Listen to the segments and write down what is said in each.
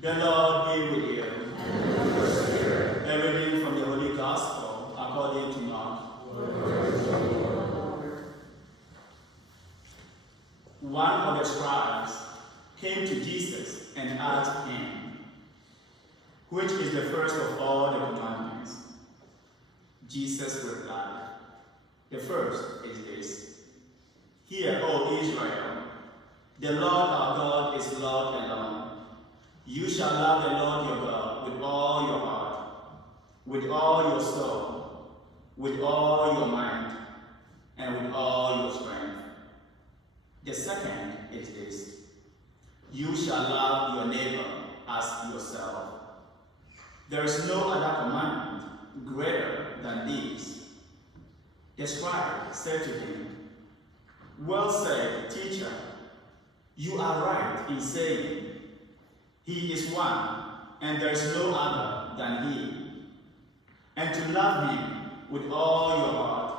The Lord be with you. And with your spirit. A reading from the Holy Gospel according to Mark. One of the scribes came to Jesus and asked him, "Which is the first of all the commandments?" Jesus replied, "The first is this: Hear, O Israel, the Lord our God is Lord alone. You shall love the Lord your God with all your heart, with all your soul, with all your mind, and with all your strength. The second is this: you shall love your neighbor as yourself. There is no other commandment greater than these." The scribe said to him, "Well said, teacher. You are right in saying, He is one, and there is no other than He. And to love Him with all your heart,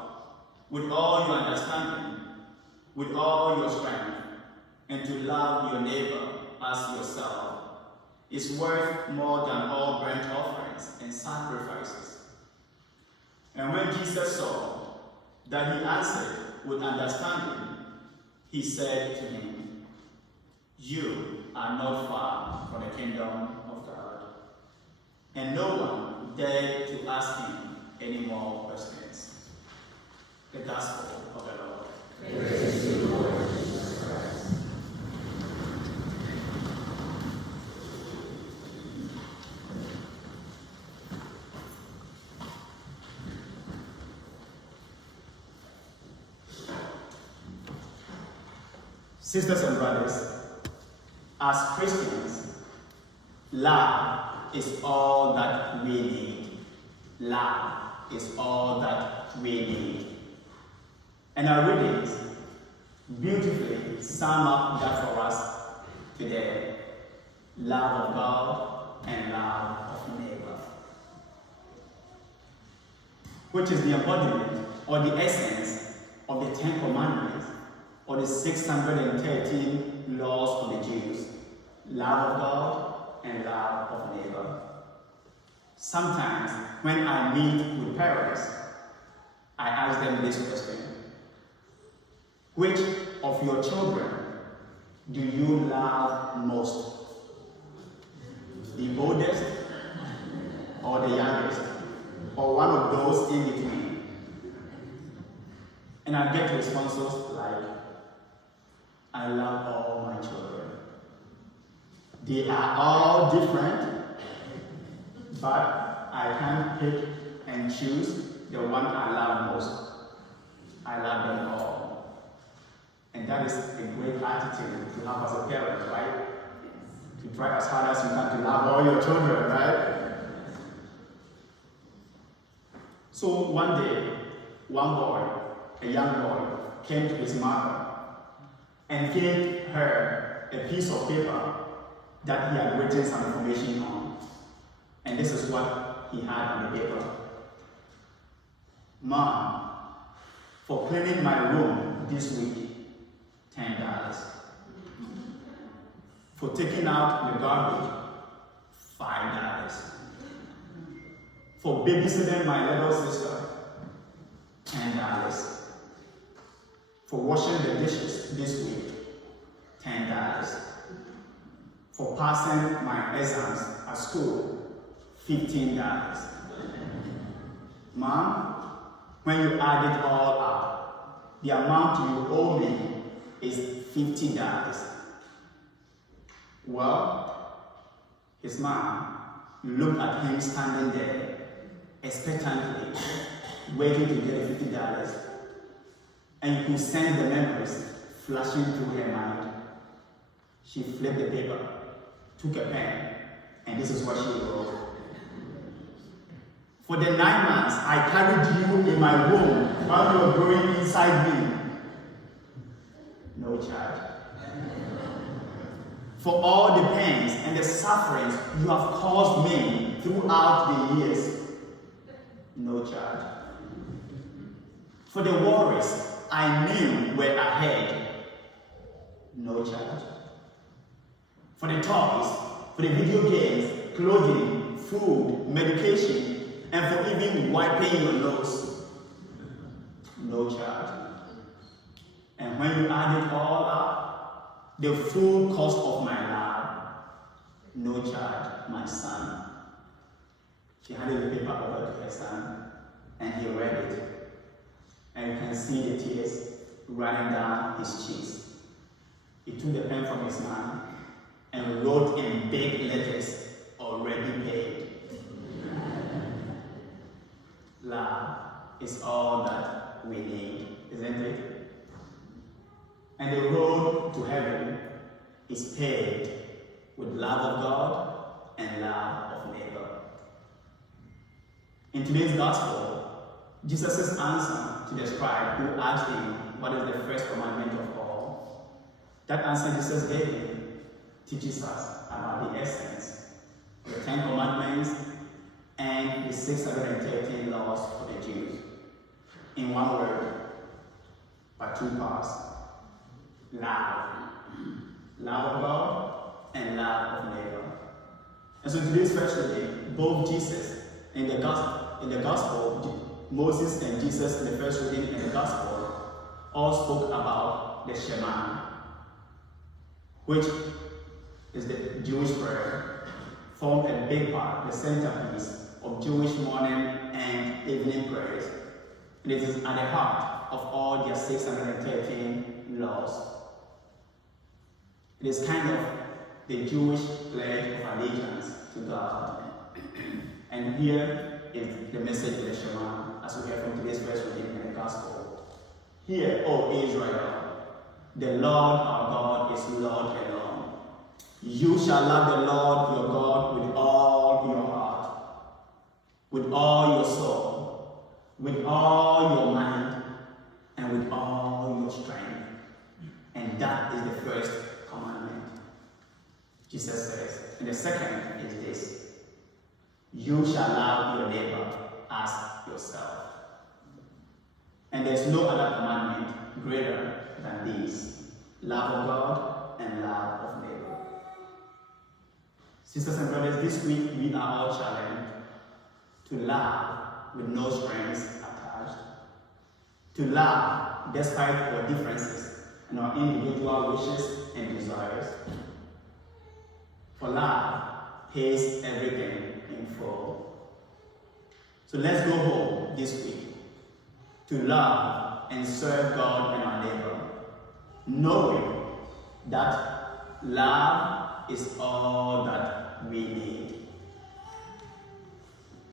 with all your understanding, with all your strength, and to love your neighbor as yourself is worth more than all burnt offerings and sacrifices." And when Jesus saw that he answered with understanding, he said to him, "You are not far from the kingdom of God." And no one dared to ask him any more questions. The Gospel of the Lord. Praise to you, Lord Jesus Christ. Sisters and brothers, as Christians, love is all that we need. Love is all that we need. And our readings beautifully sum up that for us today. Love of God and love of neighbor, which is the embodiment or the essence of the 10 Commandments or the 613 laws of the Jews. Love of God and love of neighbor. Sometimes when I meet with parents, I ask them this question: which of your children do you love most? The oldest or the youngest? Or one of those in between? And I get responses like, "I love all my children. They are all different, but I can't pick and choose the one I love most. I love them all." And that is a great attitude to have as a parent, right? To try as hard as you can to love all your children, right? So one day, one boy, a young boy, came to his mother and gave her a piece of paper that he had written some information on. And this is what he had on the paper: "Mom, for cleaning my room this week, $10. For taking out the garbage, $5. For babysitting my little sister, $10. For washing the dishes this week, $10. For passing my exams at school, $15. Mom, when you add it all up, the amount you owe me is $50. Well, his mom looked at him standing there, expectantly, waiting to get the $50. And you could sense the memories flashing through her mind. She flipped the paper, took a pen, and this is what she wrote: "For the 9 months I carried you in my womb while you were growing inside me, no charge. For all the pains and the sufferings you have caused me throughout the years, no charge. For the worries I knew were ahead, no charge. For the toys for the video games, clothing, food, medication, and for even wiping your nose. No charge. And when you add it all up, the full cost of my love, no charge, my son. She handed the paper over to her son, and he read it. And you can see the tears running down his cheeks. He took the pen from his hand and wrote in big letters, already paid. Love is all that we need, isn't it? And the road to heaven is paved with love of God and love of neighbor. In today's gospel, Jesus' answer to the scribe who asked him, what is the first commandment of all? That answer Jesus gave him teaches us about the essence, the 10 commandments, and the 613 laws for the Jews. In one word, by two parts. Love. Love of God and love of neighbor. And so today's first reading, both Jesus in the gospel, Moses and Jesus in the first reading in the gospel, all spoke about the Shema, which is the Jewish prayer, formed a big part, the centerpiece of Jewish morning and evening prayers. And it is at the heart of all their 613 laws. It is kind of the Jewish pledge of allegiance to God. And here is the message of the Shema, as we hear from today's first reading in the Gospel. Hear, O Israel, the Lord our God is Lord alone. You shall love the Lord your God with all your heart, with all your soul, with all your mind, and with all your strength. And that is the first commandment. Jesus says. And the second is this: you shall love your neighbor as yourself. And there's no other commandment greater than these: love of God and love of neighbor. Sisters and brothers, this week we are all challenged to love with no strings attached. To love despite our differences and our individual wishes and desires. For love pays everything in full. So let's go home this week to love and serve God and our neighbor, knowing that love is all that